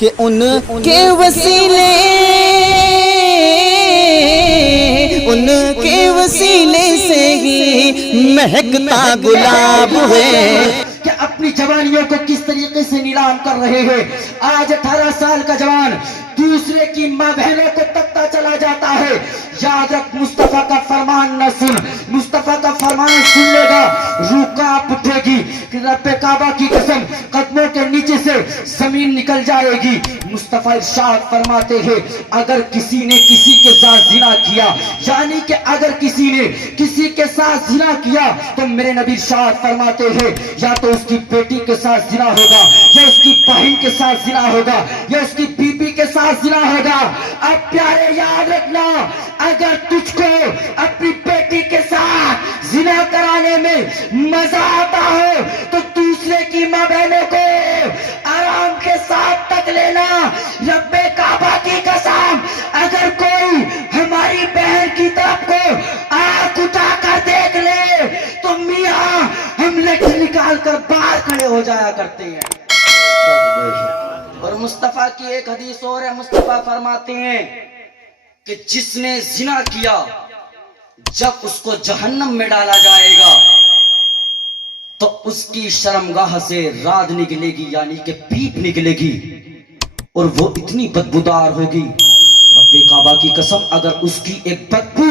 کہ ان کے وسیلے سے ہی مہکتا گلاب ہے کہ اپنی جوانیوں کو کس طریقے سے نیلام کر رہے ہیں. آج 18 سال کا جوان دوسرے کی ماں بہنوں کو تکتا چلا جاتا ہے. یاد رکھ، مصطفیٰ کا فرمان نہ سن. مصطفیٰ کا فرمان سن لے گا روح کانپ اٹھے گی. رب کعبہ کی قسم، قدموں کے نیچے سے زمین نکل جائے گی. مصطفیٰ ارشاد فرماتے ہیں اگر کسی نے کسی کے ساتھ زنا کیا، یعنی کہ اگر کسی نے کسی کے ساتھ زنا کیا تو میرے نبی ارشاد فرماتے ہیں یا تو اس کی بیٹی کے ساتھ زنا ہوگا، یا اس کی بہن کے ساتھ زنا ہوگا، یا اس کی بیوی کے ساتھ زنا ہوگا. اب پیارے یاد رکھنا، اگر تجھ کو اپنی بیٹی کے ساتھ زنا کرانے میں مزہ آتا ہو تو دوسرے کی ماں بہنوں کو آرام کے ساتھ تک لینا. رب کعبہ کی قسم، اگر کوئی ہماری بہن کی طرف کو آنکھ اٹھا کر دیکھ لے تو میاں ہم لٹھ نکال کر باہر کھڑے ہو جایا کرتے ہیں. اور مصطفیٰ کی ایک حدیث اور ہے، مصطفیٰ فرماتے ہیں کہ جس نے زنا کیا جب اس کو جہنم میں ڈالا جائے گا تو اس کی شرمگاہ سے راد نکلے گی، یعنی کہ پیپ نکلے گی، اور وہ اتنی بدبودار ہوگی. رب کعبہ کی قسم، اگر اس کی ایک بدبو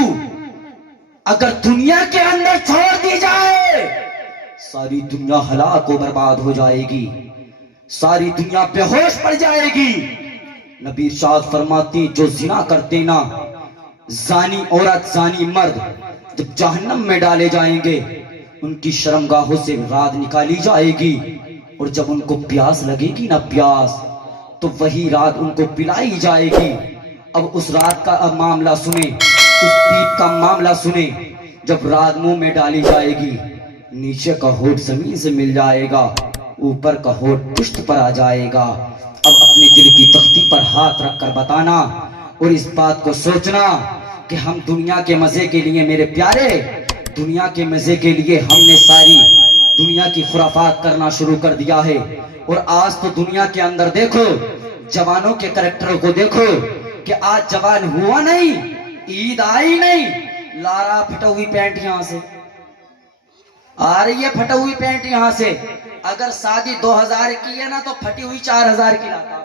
اگر دنیا کے اندر چھوڑ دی جائے ساری دنیا ہلاک و برباد ہو جائے گی، ساری دنیا بے ہوش پڑ جائے گی. نبی ارشاد فرماتی جو زنا کرتے نا، زانی عورت زانی مرد جب جہنم میں ڈالے جائیں گے ان کی شرمگاہوں سے رات نکالی جائے گی، اور جب ان کو پیاس لگے گی نا پیاس تو وہی رات ان کو پلائی جائے گی. اب اس رات کا معاملہ سنیں، اس پیپ کا معاملہ سنیں. جب رات منہ میں ڈالی جائے گی نیچے کا ہونٹ زمین سے مل جائے گا، اوپر کا ہونٹ پشت پر آ جائے گا. اب اپنے دل کی تختی پر ہاتھ رکھ کر بتانا اور اس بات کو سوچنا کہ ہم دنیا کے مزے کے لیے، میرے پیارے، دنیا کے مزے کے لیے ہم نے ساری دنیا کی خرافات کرنا شروع کر دیا ہے. اور آج تو دنیا کے اندر دیکھو، جوانوں کے کریکٹروں کو دیکھو کہ آج جوان ہوا نہیں، عید آئی نہیں، لارا پھٹا ہوئی پینٹ یہاں سے آ رہی ہے، پھٹا ہوئی پینٹ یہاں سے. اگر شادی 2000 کی ہے نا تو پھٹی ہوئی 4000 کی لاتا.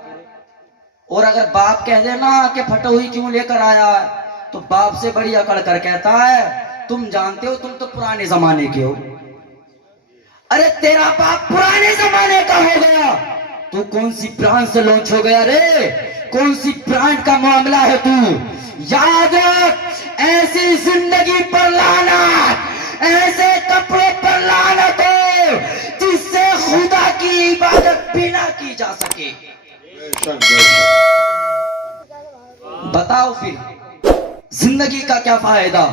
اور اگر باپ کہہ دینا کہ پھٹا ہوئی کیوں لے کر آیا ہے تو باپ سے بڑی اکڑ کر کہتا ہے تم جانتے ہو تم تو پرانے زمانے کے ہو. ارے تیرا باپ پرانے زمانے کا ہو گیا، تو کون سی برانڈ سے لانچ ہو گیا رے؟ کون سی برانڈ کا معاملہ ہے تو؟ یاد رکھ، ایسی زندگی پر لعنت، ایسے کپڑوں پر لعنت ہو جس سے خدا کی عبادت بھی نہ کی جا سکے. بتاؤ پھر زندگی کا کیا فائدہ؟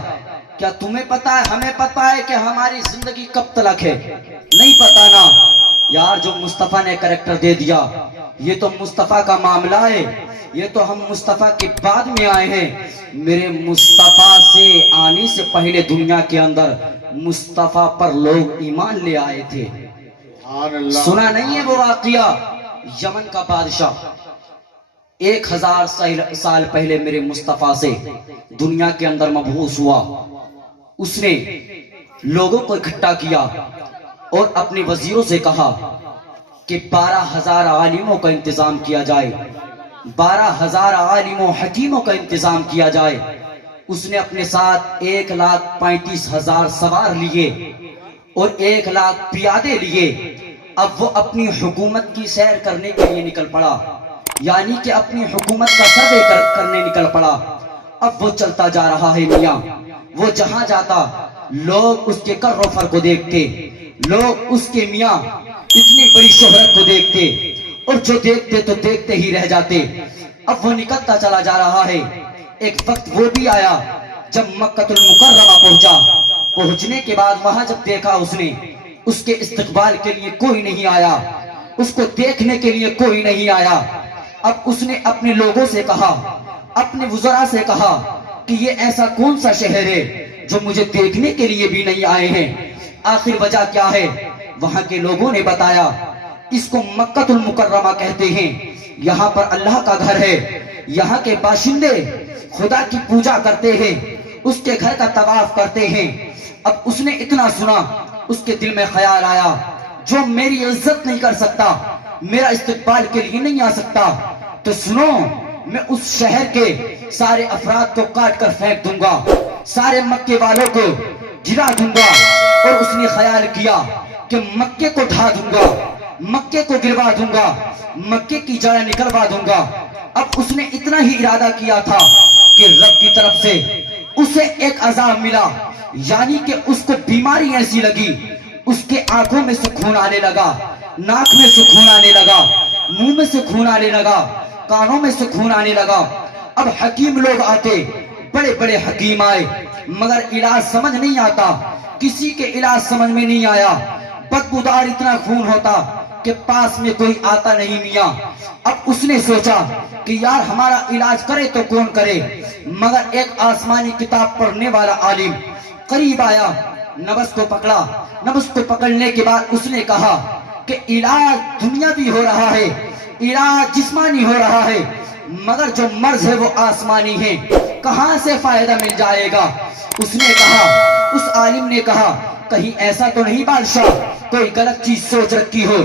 کیا تمہیں پتا ہے، ہمیں پتا ہے کہ ہماری زندگی کب تلک ہے؟ نہیں پتا نا یار. جو مصطفیٰ نے کریکٹر دے دیا یہ تو مصطفیٰ کا معاملہ ہے، یہ تو ہم مصطفیٰ کے بعد میں آئے ہیں. میرے مصطفیٰ سے آنے سے پہلے دنیا کے اندر مصطفیٰ پر لوگ ایمان لے آئے تھے. سنا نہیں ہے وہ واقعہ؟ یمن کا بادشاہ 1000 سال پہلے میرے مصطفیٰ سے دنیا کے اندر مبعوث ہوا. اس نے لوگوں کو اکٹھا کیا اور اپنے وزیروں سے کہا کہ 12000 عالموں کا انتظام کیا جائے، 12000 عالموں حکیموں کا انتظام کیا جائے. اس نے اپنے ساتھ 1,35,000 سوار لیے اور 1,00,000 پیادے لیے. اب وہ اپنی حکومت کی سیر کرنے کے لیے نکل پڑا، یعنی کہ اپنی حکومت کا سروے کرنے نکل پڑا. اب وہ چلتا جا رہا ہے میاں، وہ جہاں جاتا لوگ اس کے کر و فر کو دیکھتے، لوگ اس کے میاں اتنی بڑی شہرت کو دیکھتے اور جو دیکھتے تو دیکھتے ہی رہ جاتے. اب وہ نکلتا چلا جا رہا ہے. ایک وقت وہ بھی آیا جب مکہ المکرمہ پہنچا. پہنچنے کے بعد وہاں جب دیکھا اس نے، اس کے استقبال کے لیے کوئی نہیں آیا، اس کو دیکھنے کے لیے کوئی نہیں آیا. اب اس نے اپنے لوگوں سے کہا، اپنے وزراء سے کہا کہ یہ ایسا کون سا شہر ہے جو مجھے دیکھنے کے لیے بھی نہیں آئے ہیں؟ آخر وجہ کیا ہے؟ وہاں کے لوگوں نے بتایا اس کو مکہ المکرمہ کہتے ہیں. यहाँ पर अल्लाह का घर है, यहाँ के बाशिंदे खुदा की पूजा करते हैं, उसके घर का तवाफ करते हैं। अब उसने इतना सुना, उसके दिल में ख्याल आया, जो मेरी इज्जत नहीं कर सकता, मेरा इस्तकबाल के लिए नहीं आ सकता, तो सुनो, मैं उस शहर के सारे अफराद को काट कर फेंक दूंगा, सारे मक्के वालों को गिरा दूंगा। और उसने ख्याल किया कि मक्के को ढा दूंगा, मक्के को गिरवा दूंगा, मक्के की जड़ निकलवा दूंगा। अब उसने इतना ही इरादा किया था कि रब की तरफ से उसे एक अजाब मिला, यानी कि उसको बीमारी ऐसी लगी, उसके आंखों में से खून आने लगा, नाक में से खून आने लगा, मुंह में से खून आने लगा, कानों में से खून आने लगा। अब हकीम लोग आते, बड़े बड़े हकीम आए, मगर इलाज समझ नहीं आता, किसी के इलाज समझ में नहीं आया। बदबूदार इतना खून होता कि पास में कोई आता नहीं मियां। अब उसने सोचा कि यार हमारा इलाज करे तो कौन करे, मगर एक आसमानी किताब पढ़ने वाला आलिम करीब आया, नब्ज को पकड़ा। नब्ज को पकड़ने के बाद उसने कहा कि इलाज दुनियावी हो रहा है, इलाज जिस्मानी हो रहा है, मगर जो मर्ज है वो आसमानी है, कहां से फायदा मिल जाएगा। उसने कहा, उस आलिम ने कहा, कहीं ऐसा तो नहीं बादशाह कोई गलत चीज सोच रखी हो,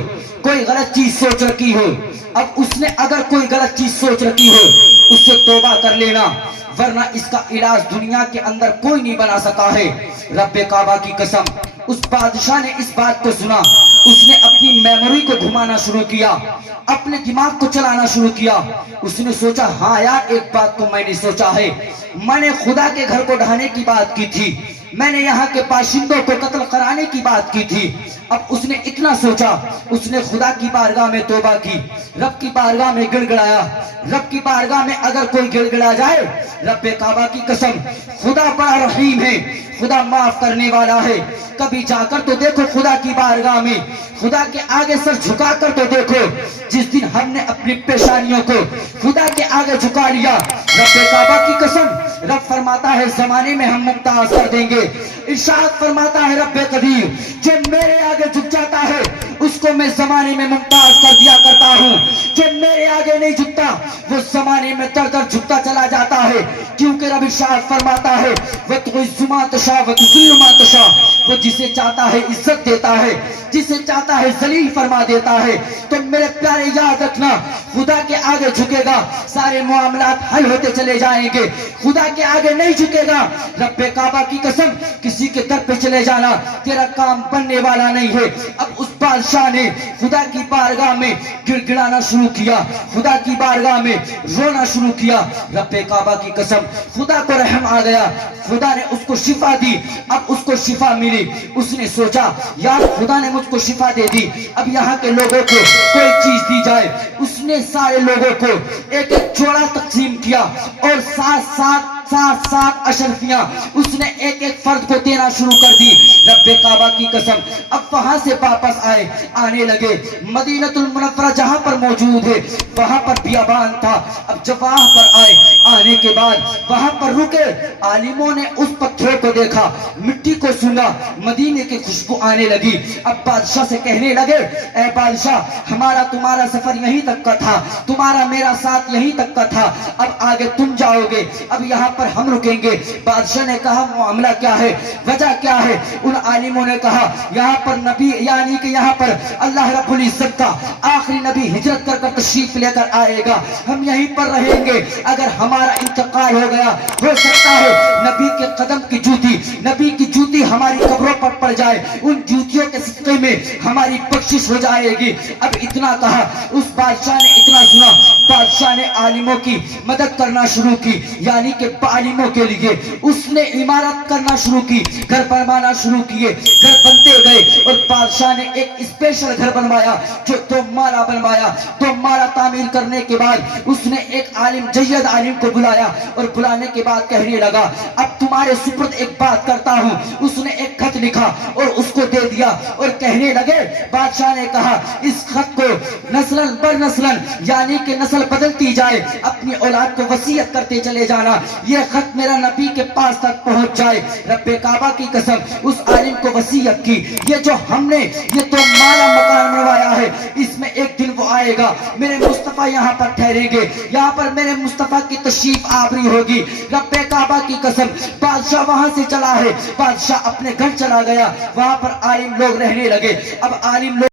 कोई गलत चीज सोच रखी हो। अब उसने अगर कोई गलत चीज सोच रखी हो उससे तौबा कर लेना, वरना इसका इलाज दुनिया के अंदर कोई नहीं बना सका है। रब्बे काबा की कसम, उस बादशाह ने इस बात को सुना, उसने अपनी मेमोरी को घुमाना शुरू किया, अपने दिमाग को चलाना शुरू किया। उसने सोचा, हाँ यार एक बात तो मैंने सोचा है, मैंने खुदा के घर को ढाने की बात की थी, मैंने यहाँ के बाशिंदों को कत्ल कराने की बात की थी। अब उसने इतना सोचा, उसने खुदा की बारगाह में तौबा की, रब की बारगाह में गिड़गिड़ाया। रब की बारगाह में अगर कोई गिड़गिड़ा जाए, रब्बे काबा की कसम, खुदा बड़ा रहीम है, खुदा माफ करने वाला है। कभी जाकर तो देखो खुदा की बारगाह में, खुदा के आगे सर झुका कर तो देखो। जिस दिन हमने अपनी पेशानियों को खुदा के आगे झुका लिया, रब्बे काबा की कसम, रब फरमाता है जमाने में हम मुमताज कर देंगे। इरशाद फरमाता है रब्बे कदीर, जो मेरे आगे झुक जाता है उसको मैं जमाने में मुमताज कर दिया करता हूँ, जो मेरे आगे नहीं झुकता वो जमाने में दर दर झुकता चला जाता है। क्योंकि रब इरशाद फरमाता है, वो वो जिसे चाहता है इज्जत देता है, जिसे चाहता है जलील फरमा देता है। तो मेरे प्यारे याद रखना, खुदा के आगे झुकेगा सारे मामलात हल होते चले जाएंगे, खुदा के आगे नहीं झुकेगा, रब्बे काबा की कसम, किसी के दर पे चले जाना तेरा काम बनने वाला नहीं है। अब उस बादशाह ने खुदा की बारगाह में गिड़गिड़ाना शुरू किया, खुदा की बारगाह में रोना शुरू किया। रब्बे काबा की कसम, खुदा को रहम आ गया, खुदा ने उसको शिफा दी। अब उसको शिफा मिली, उसने सोचा यार खुदा ने मुझको शिफा दे दी, अब यहाँ के लोगों को कोई चीज दी जाए। उसने सारे लोगों को एक एक जोड़ा तकसीम किया और सात अशरफियां उसने एक एक फर्द को देना शुरू कर दी। रब्बे काबा की कसम, अब वहां से वापस आने लगे। मदीनतुल मुनव्वरा जहां पर मौजूद है वहां पर बियाबान था। अब जब वहां पर आने के बाद वहां पर रुके, आलिमों ने उस पत्थर को देखा, मिट्टी को सूंघा, मदीने की खुशबू आने लगी। अब बादशाह से कहने लगे, ए बादशाह हमारा तुम्हारा सफर यहीं तक का था, तुम्हारा मेरा साथ यहीं तक का था, अब आगे तुम जाओगे, अब यहाँ पर हम रुकेंगे। बादशाह ने कहा मामला क्या है, वजह क्या है? उन आलिमों ने कहा यहाँ पर नबी यानी कि यहाँ पर अल्लाह रब्बुल इज्जत का आखिरी नबी हिजरत कर तशरीफ लेकर आएगा, हम यहीं पर रहेंगे। अगर हमारा इंतकाल हो गया, हो सकता है नबी के कदम की जूती, नबी की जूती हमारी कब्रों पर पड़ जाए, उन जूतियों के सिक्के में हमारी बख्शिश हो जाएगी। अब इतना कहा, उस बादशाह ने इतना सुना, बादशाह ने आलिमों की मदद करना शुरू की, यानी कि आलिमों के लिए उसने इमारत करना शुरू की, घर बनवाना शुरू किए, घर बनते गए और बादशाह ने एक स्पेशल घर बनवाया जो 2 माला बनवाया। 2 माला तामीर करने के बाद उसने एक आलिम जय्यद आलिम को बुलाया और बुलाने के बाद कहने लगा, अब तुम्हारे सुपुर्द एक बात करता हूँ। उसने एक खत लिखा और उसको दे दिया और कहने लगे, बादशाह ने कहा इस खत को नस्लन बर नस्लन यानी कि नस्ल بدلتی جائے, اپنی اولاد کو وصیت کرتے چلے جانا, یہ خط میرا نبی کے پاس تک پہنچ جائے. رب کعبہ کی قسم اس عالم کو وصیت کی, یہ جو ہم نے یہ تو مالا مکان بنوایا ہے, اس میں ایک دن وہ آئے گا, میرے مصطفیٰ یہاں پر ٹھہریں گے, یہاں پر میرے مصطفیٰ کی تشریف آوری ہوگی. رب کعبہ کی قسم بادشاہ وہاں سے چلا ہے, بادشاہ اپنے گھر چلا گیا, وہاں پر عالم لوگ رہنے لگے. اب عالم لوگ